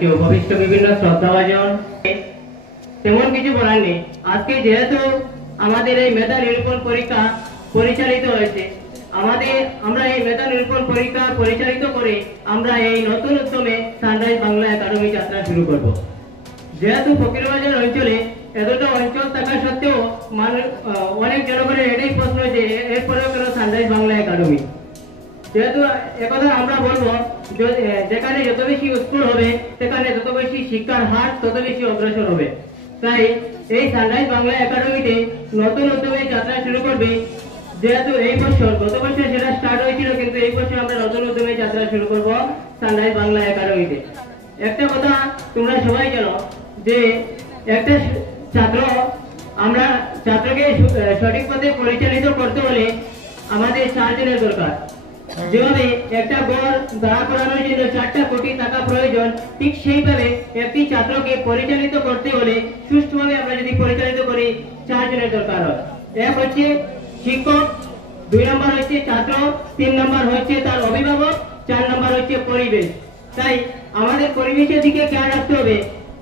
মঞ্চে উপবিষ্ট বিভিন্ন শ্রদ্ধাভাজন, তেমন কিছু বলার নেই। আজকে যেহেতু আমাদের এই মেধা নিরূপণ পরীক্ষা পরিচালিত হয়েছে, আমরা এই মেধা নিরূপণ পরীক্ষা পরিচালিত করে আমরা এই নতুন উদ্যমে সানরাইজ বাংলা একাডেমি যাত্রা শুরু করব। যেহেতু ফকিরবাজার অঞ্চলে এতটা অঞ্চল থাকা সত্ত্বেও অনেক জনগণের এটাই প্রশ্ন যে এরপরেও কেন সানরাইজ বাংলা একাডেমি। যেহেতু একথা আমরা বলবো, যেখানে যত বেশি স্কুল হবে সেখানে তত বেশি শিক্ষার হার তত বেশি অগ্রসর হবে। তাই এই সানরাইজ বাংলা একাডেমিতে নতুন উদ্যমে যাত্রা শুরু করবে। যেহেতু এই বছর, গত বছর সেটা স্টার্ট হয়েছিল, কিন্তু এই বছর আমরা নতুন উদ্যমে যাত্রা শুরু করব সানরাইজ বাংলা একাডেমিতে। একটা কথা তোমরা সবাই জানো যে একটা ছাত্রকে সঠিক পথে পরিচালিত করতে হলে আমাদের 4 জনের দরকার। যেভাবে একটা ঘর দাঁড়া করানোর জন্য 4টা কোটি টাকা প্রয়োজন, ঠিক সেইভাবে একটি ছাত্রকে পরিচালিত করতে হলে সুষ্ঠুভাবে আমরা যদি পরিচালিত করি 4 জনের দরকার হয়। এক হচ্ছে শিক্ষক, 2 নম্বর হচ্ছে ছাত্র, 3 নম্বর হচ্ছে তার অভিভাবক, 4 নম্বর হচ্ছে পরিবেশ। তাই আমাদের পরিবেশের দিকে খেয়াল রাখতে হবে।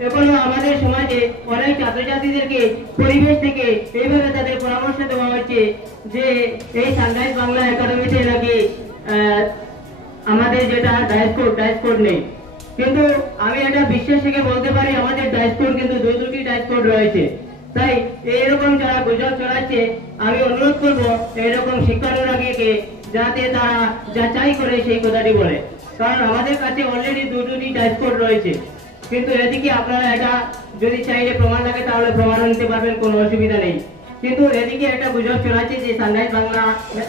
এখনো আমাদের সমাজে অনেক ছাত্রছাত্রীদেরকে পরিবেশ থেকে এইভাবে তাদের পরামর্শ দেওয়া হচ্ছে যে এই সানরাইজ বাংলা একাডেমিতে নাকি আমাদের যেটা ডাইস কোড নেই। কিন্তু আমি এটা বিশ্বাস থেকে বলতে পারি আমাদের ডাইস কোড কিন্তু দুটি ডাইস কোড রয়েছে। তাই এইরকম যারা গুজব ছড়াচ্ছে, আমি অনুরোধ করব এইরকম শিক্ষানুরাগীকে যাতে তারা যাচাই করে সেই কথাটি বলে। কারণ আমাদের কাছে অলরেডি দুটি ডাইস কোড রয়েছে, কিন্তু এদিকে আপনারা এটা যদি চাইলে প্রমাণ লাগে তাহলে প্রমাণ নিতে পারবেন, কোনো অসুবিধা নেই। কিন্তু এদিকে একটা গুজব ছড়াচ্ছে যে সানরাইজ বাংলা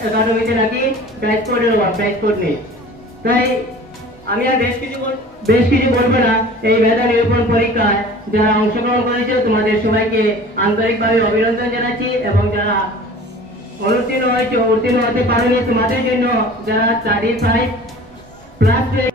একাডেমিতে নাকি ডাইস কোডের অভাব, ডাইস কোড নেই। তাই আমি আর বেশ কিছু বলবো না। এই মেধা নিরূপণ পরীক্ষায় যারা অংশগ্রহণ করেছে তোমাদের সবাইকে আন্তরিকভাবে অভিনন্দন জানাচ্ছি, এবং যারা উত্তীর্ণ হতে পারেনি তোমাদের জন্য যারা 35+12